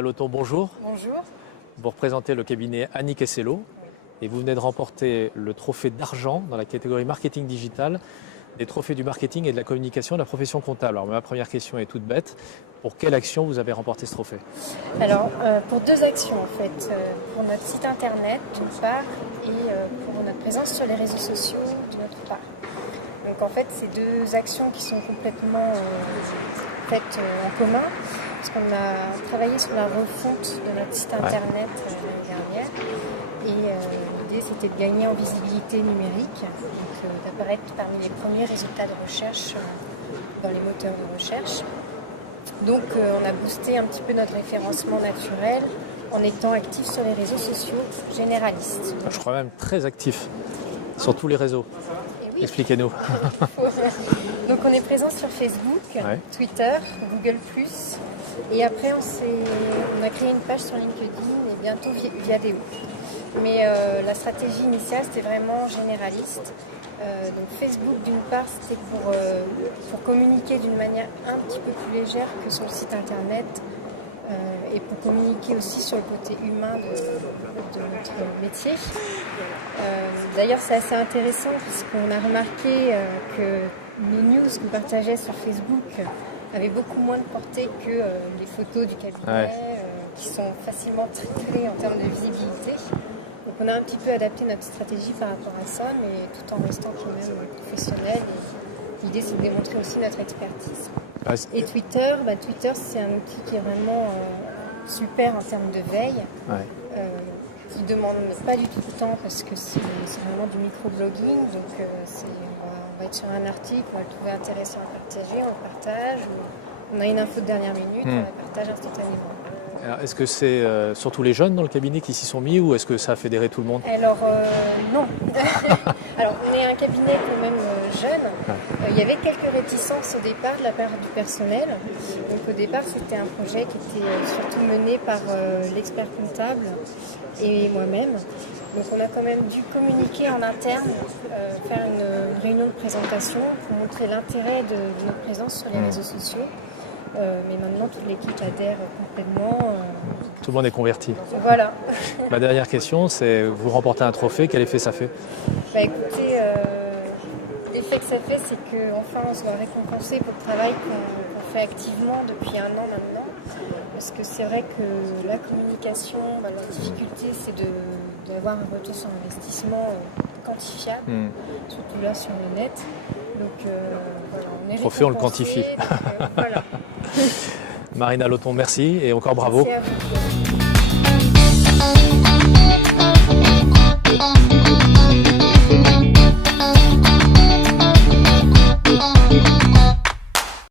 Marina Loton, bonjour. Bonjour. Vous représentez le cabinet Annick & Sello et vous venez de remporter le trophée d'argent dans la catégorie marketing digital des trophées du marketing et de la communication de la profession comptable. Alors ma première question est toute bête. Pour quelle action vous avez remporté ce trophée? Alors, pour deux actions en fait. Pour notre site internet d'une part et pour notre présence sur les réseaux sociaux d'une autre part. Donc en fait, c'est deux actions qui sont complètement faites en commun, parce qu'on a travaillé sur la refonte de notre site internet l'année dernière. Et l'idée, c'était de gagner en visibilité numérique, donc d'apparaître parmi les premiers résultats de recherche dans les moteurs de recherche. Donc on a boosté un petit peu notre référencement naturel en étant actif sur les réseaux sociaux généralistes. Je crois même très actif sur tous les réseaux. Oui. Expliquez-nous. Donc on est présent sur Facebook, Twitter, Google+, et après on a créé une page sur LinkedIn et bientôt Viadeo. Mais la stratégie initiale, c'était vraiment généraliste. Donc Facebook, d'une part, c'était pour communiquer d'une manière un petit peu plus légère que sur le site internet et pour communiquer aussi sur le côté humain de notre métier. D'ailleurs, c'est assez intéressant puisqu'on a remarqué que les news qu'on partageait sur Facebook avaient beaucoup moins de portée que les photos du cabinet qui sont facilement triplées en termes de visibilité. Donc on a un petit peu adapté notre stratégie par rapport à ça, mais tout en restant quand même professionnel. L'idée, c'est de démontrer aussi notre expertise. Et Twitter, c'est un outil qui est vraiment super en termes de veille, qui ne demande pas du tout de temps parce que c'est vraiment du microblogging. Donc on va être sur un article, on va le trouver intéressant à partager, on le partage. On a une info de dernière minute, on la partage instantanément. Alors, est-ce que c'est surtout les jeunes dans le cabinet qui s'y sont mis ou est-ce que ça a fédéré tout le monde? Alors non. Alors on est un cabinet quand même jeune. Il y avait quelques réticences au départ de la part du personnel. Donc au départ c'était un projet qui était surtout mené par l'expert comptable et moi-même. Donc on a quand même dû communiquer en interne, faire une réunion de présentation pour montrer l'intérêt de notre présence sur les réseaux sociaux. Mais maintenant, toute l'équipe adhère complètement. Tout le monde est converti. Voilà. Ma dernière question, c'est vous remportez un trophée, quel effet ça fait? Écoutez, l'effet que ça fait, c'est qu'enfin on se voit récompenser pour le travail qu'on fait activement depuis un an maintenant. Parce que c'est vrai que la communication, la difficulté, c'est d'avoir un retour sur investissement quantifiable, surtout là sur le net. Donc voilà, on est trophée, on le quantifie. Voilà. Marina Loton, merci et encore bravo. Merci à vous.